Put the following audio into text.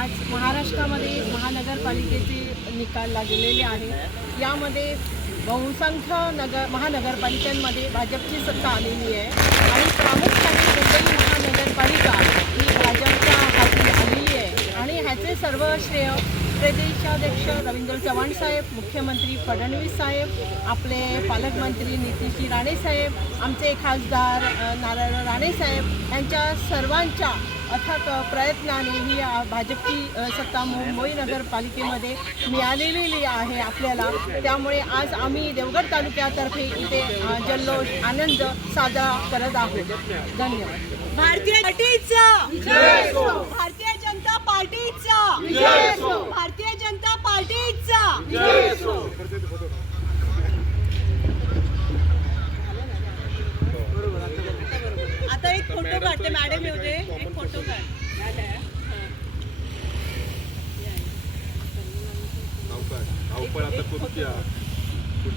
आज महाराष्ट्रामध्ये महानगरपालिकेचे निकाल लागलेले आहेत। यामध्ये बहुसंख्य महानगरपालिकांमध्ये भाजपची सत्ता आलेली आहे आणि प्रामुख्याने मुंबई महानगरपालिका ही भाजपच्या हाती आलेली आहे आणि ह्याचे सर्व श्रेय प्रदेशाध्यक्ष रवींद्र चव्हाण साहेब, मुख्यमंत्री फडणवीस साहेब, आपले पालकमंत्री नितीश राणे साहेब, आमचे खासदार नारायण राणे साहेब यांच्या सर्वांच्या अथक प्रयत्नाने ही भाजपची सत्ता मुंबई नगरपालिकेमध्ये मिळालेली आहे आपल्याला। त्यामुळे आज आम्ही देवगड तालुक्यातर्फे इथे जल्लोष आनंद साजरा करत आहोत। धन्यवाद। भारतीय जनता पार्टीचा भारतीय जनता पार्टीचा आता एक फोटो काढते मॅडम, येऊ दे एक फोटो काढ। आता करू